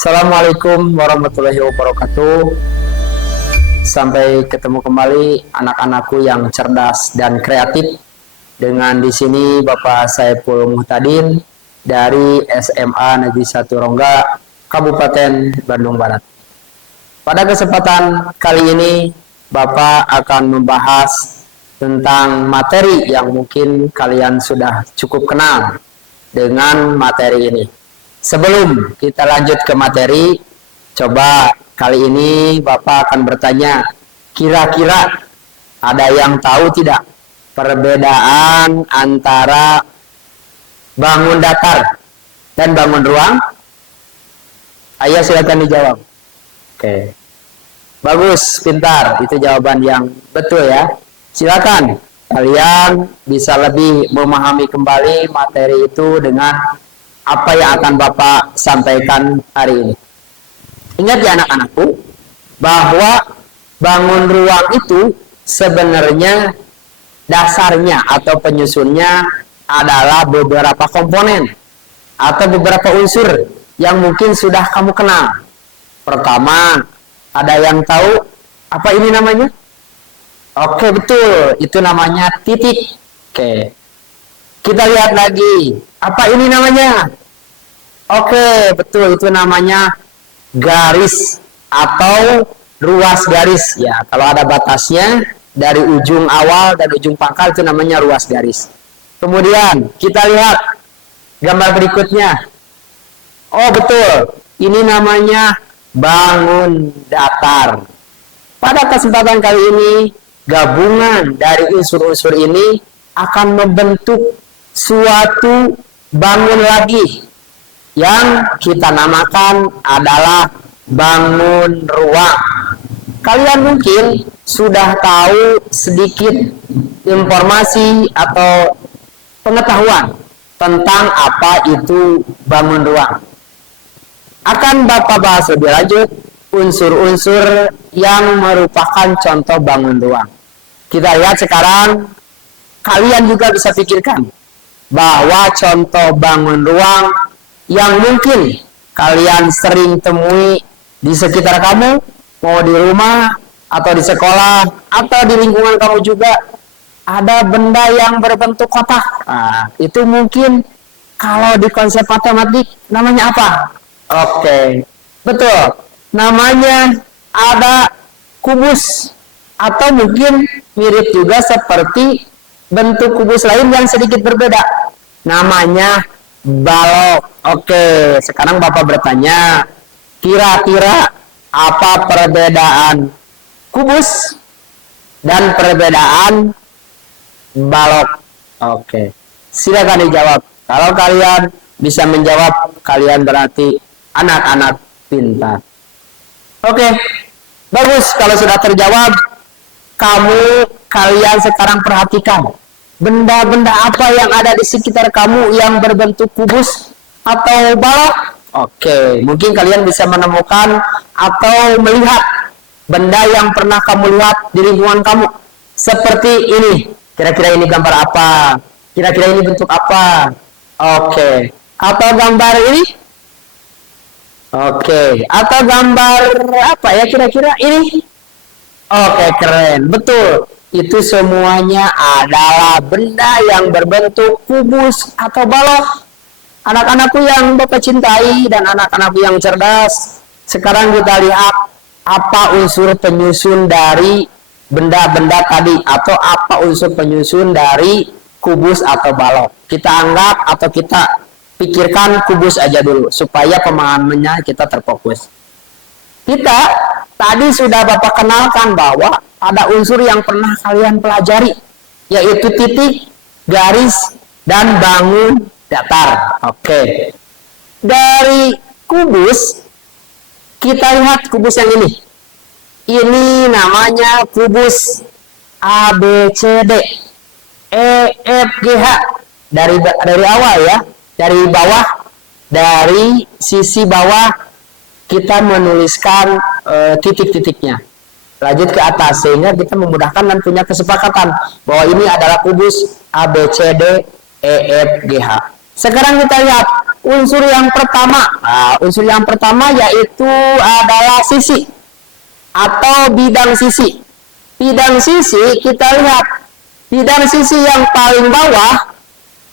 Assalamualaikum warahmatullahi wabarakatuh. Sampai ketemu kembali anak-anakku yang cerdas dan kreatif. Dengan di sini Bapak Saiful Muhtadin dari SMA Negeri 1 Rongga, Kabupaten Bandung Barat. Pada kesempatan kali ini Bapak akan membahas tentang materi yang mungkin kalian sudah cukup kenal dengan materi ini. Sebelum kita lanjut ke materi, coba kali ini Bapak akan bertanya, kira-kira ada yang tahu tidak perbedaan antara bangun datar dan bangun ruang? Ayo silakan dijawab. Oke. Bagus, pintar. Itu jawaban yang betul ya. Silakan kalian bisa lebih memahami kembali materi itu dengan apa yang akan Bapak sampaikan hari ini. Ingat ya anak-anakku, bahwa bangun ruang itu sebenarnya dasarnya atau penyusunnya adalah beberapa komponen atau beberapa unsur yang mungkin sudah kamu kenal. Pertama, ada yang tahu apa ini namanya? Oke, betul, itu namanya titik. Oke, kita lihat lagi, apa ini namanya? Oke, betul, itu namanya garis atau ruas garis. Ya, kalau ada batasnya dari ujung awal dan ujung pangkal itu namanya ruas garis. Kemudian kita lihat gambar berikutnya. Oh, betul, ini namanya bangun datar. Pada kesempatan kali ini, gabungan dari unsur-unsur ini akan membentuk suatu bangun lagi yang kita namakan adalah bangun ruang. Kalian mungkin sudah tahu sedikit informasi atau pengetahuan tentang apa itu bangun ruang. Akan Bapak bahas lebih lanjut unsur-unsur yang merupakan contoh bangun ruang. Kita lihat sekarang, kalian juga bisa pikirkan bahwa contoh bangun ruang yang mungkin kalian sering temui di sekitar kamu, mau di rumah, atau di sekolah, atau di lingkungan kamu juga, ada benda yang berbentuk kotak. Nah, itu mungkin kalau di konsep matematik namanya apa? Oke, betul. Namanya ada kubus, atau mungkin mirip juga seperti bentuk kubus lain yang sedikit berbeda. Namanya balok. Oke, sekarang Bapak bertanya, kira-kira apa perbedaan kubus dan perbedaan balok? Oke, silakan dijawab. Kalau kalian bisa menjawab, kalian berarti anak-anak pintar. Oke, bagus. Kalau sudah terjawab, kalian sekarang perhatikan benda-benda apa yang ada di sekitar kamu yang berbentuk kubus atau balok. Oke, mungkin kalian bisa menemukan atau melihat benda yang pernah kamu lihat di lingkungan kamu. Seperti ini. Kira-kira ini gambar apa? Kira-kira ini bentuk apa? Oke. Atau gambar ini? Oke. Atau gambar apa ya kira-kira ini? Oke, keren. Betul. Itu semuanya adalah benda yang berbentuk kubus atau balok. Anak-anakku yang Bapak cintai dan anak-anakku yang cerdas, sekarang kita lihat apa unsur penyusun dari benda-benda tadi, atau apa unsur penyusun dari kubus atau balok. Kita anggap atau kita pikirkan kubus aja dulu, supaya pemahamannya kita terfokus. Kita tadi sudah Bapak kenalkan bahwa ada unsur yang pernah kalian pelajari, yaitu titik, garis, dan bangun datar. Oke. Dari kubus, kita lihat kubus yang ini. Ini namanya kubus ABCD, EFGH. Dari awal ya, dari bawah, dari sisi bawah kita menuliskan titik-titiknya. Lanjut ke atas sehingga kita memudahkan dan punya kesepakatan bahwa ini adalah kubus ABCD EFGH. Sekarang kita lihat unsur yang pertama. Nah, unsur yang pertama yaitu adalah sisi atau bidang sisi. Bidang sisi kita lihat. Bidang sisi yang paling bawah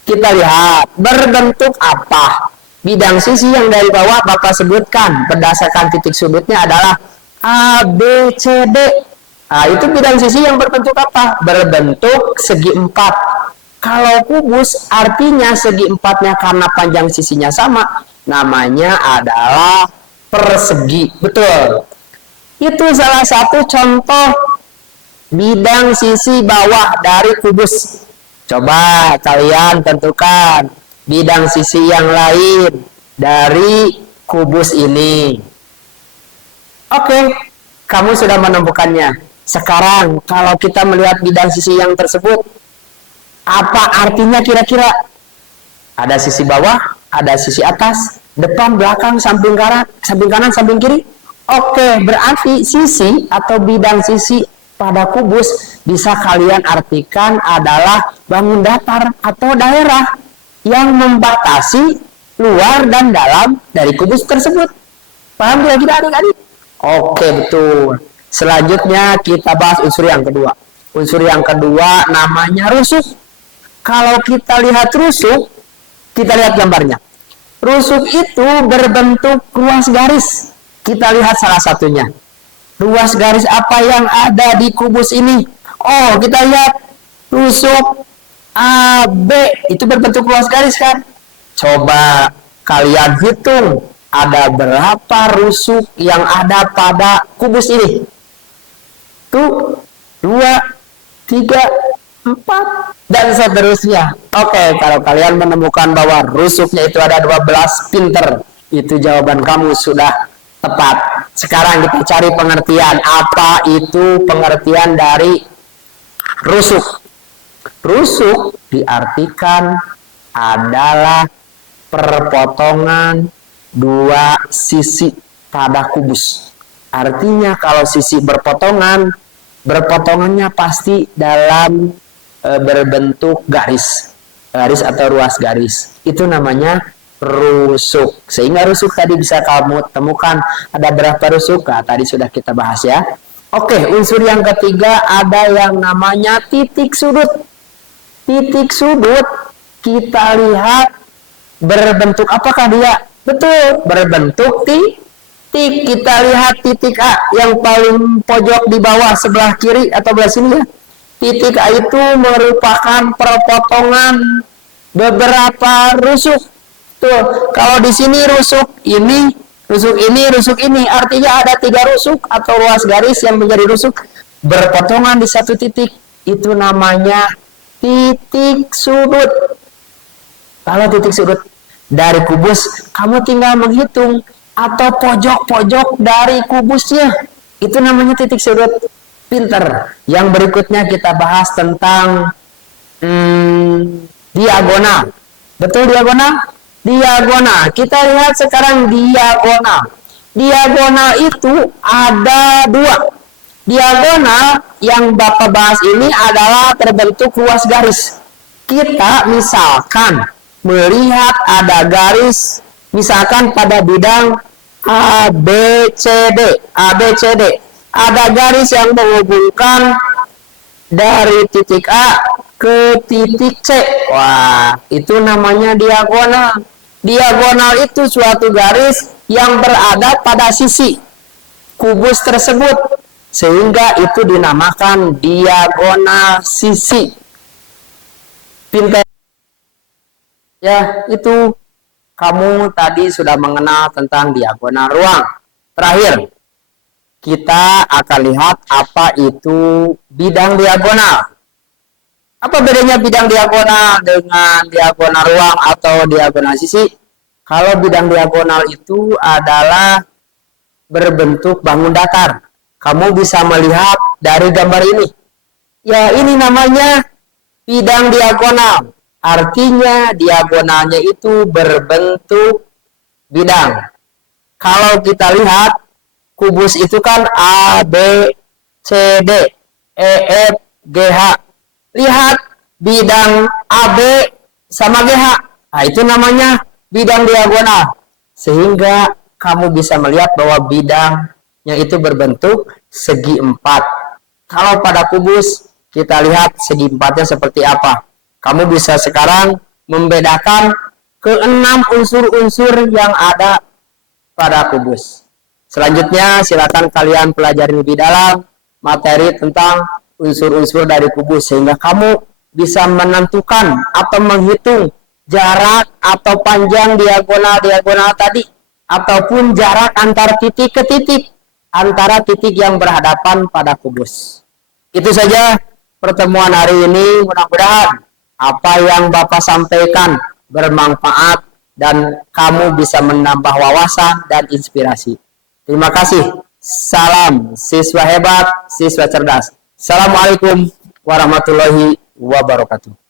kita lihat berbentuk apa. Bidang sisi yang dari bawah Bapak sebutkan berdasarkan titik sudutnya adalah A, B, C, D. Nah, itu bidang sisi yang berbentuk apa? Berbentuk segi empat. Kalau kubus artinya segi empatnya karena panjang sisinya sama, namanya adalah persegi. Betul. Itu salah satu contoh bidang sisi bawah dari kubus. Coba kalian tentukan bidang sisi yang lain dari kubus ini. Oke, kamu sudah menemukannya. Sekarang kalau kita melihat bidang sisi yang tersebut, apa artinya kira-kira? Ada sisi bawah, ada sisi atas, depan, belakang, samping kanan, samping kiri. Oke, berarti sisi atau bidang sisi pada kubus bisa kalian artikan adalah bangun datar atau daerah yang membatasi luar dan dalam dari kubus tersebut. Paham kira-kira adik-adik? Oke, betul. Selanjutnya kita bahas unsur yang kedua. Unsur yang kedua namanya rusuk. Kalau kita lihat rusuk, kita lihat gambarnya. Rusuk itu berbentuk ruas garis. Kita lihat salah satunya. Ruas garis apa yang ada di kubus ini? Oh, kita lihat rusuk AB itu berbentuk ruas garis kan? Coba kalian hitung ada berapa rusuk yang ada pada kubus ini? Tuh, 2, 3, 4, dan seterusnya. Oke, kalau kalian menemukan bahwa rusuknya itu ada 12, pinter. Itu jawaban kamu sudah tepat. Sekarang kita cari pengertian. Apa itu pengertian dari rusuk? Rusuk diartikan adalah perpotongan dua sisi pada kubus. Artinya kalau sisi berpotongan, berpotongannya pasti dalam berbentuk garis atau ruas garis. Itu namanya rusuk. Sehingga rusuk tadi bisa kamu temukan ada berapa rusuk? Nah, tadi sudah kita bahas ya. Oke, unsur yang ketiga ada yang namanya titik sudut. Titik sudut kita lihat berbentuk apakah dia? Betul, berbentuk titik. Kita lihat titik A yang paling pojok di bawah sebelah kiri atau belah sini ya. Titik A itu merupakan perpotongan beberapa rusuk. Tuh, kalau di sini rusuk ini, rusuk ini, artinya ada 3 rusuk atau ruas garis yang menjadi rusuk berpotongan di satu titik. Itu namanya titik sudut. Kalau titik sudut dari kubus, kamu tinggal menghitung atau pojok-pojok dari kubusnya. Itu namanya titik sudut. Pinter. Yang berikutnya kita bahas tentang diagonal. Betul diagonal? Diagonal. Kita lihat sekarang diagonal. Diagonal itu ada 2. Diagonal yang Bapak bahas ini adalah terbentuk ruas garis. Kita misalkan melihat ada garis misalkan pada bidang ABCD. Ada garis yang menghubungkan dari titik A ke titik C. Wah, itu namanya diagonal. Diagonal itu suatu garis yang berada pada sisi kubus tersebut. Sehingga itu dinamakan diagonal sisi. Pintar. Ya, itu kamu tadi sudah mengenal tentang diagonal ruang. Terakhir, kita akan lihat apa itu bidang diagonal. Apa bedanya bidang diagonal dengan diagonal ruang atau diagonal sisi? Kalau bidang diagonal itu adalah berbentuk bangun datar. Kamu bisa melihat dari gambar ini. Ya, ini namanya bidang diagonal. Artinya diagonalnya itu berbentuk bidang. Kalau kita lihat kubus itu kan A, B, C, D, E, F, G, H. Lihat bidang AB sama GH. Nah, itu namanya bidang diagonal, sehingga kamu bisa melihat bahwa bidangnya itu berbentuk segi empat. Kalau pada kubus, kita lihat segi empatnya seperti apa. Kamu bisa sekarang membedakan keenam unsur-unsur yang ada pada kubus. Selanjutnya, silakan kalian pelajari lebih dalam materi tentang unsur-unsur dari kubus, sehingga kamu bisa menentukan atau menghitung jarak atau panjang diagonal-diagonal tadi, ataupun jarak antar titik ke titik, antara titik yang berhadapan pada kubus. Itu saja pertemuan hari ini. Mudah-mudahan apa yang Bapak sampaikan bermanfaat dan kamu bisa menambah wawasan dan inspirasi. Terima kasih. Salam siswa hebat, siswa cerdas. Assalamualaikum warahmatullahi wabarakatuh.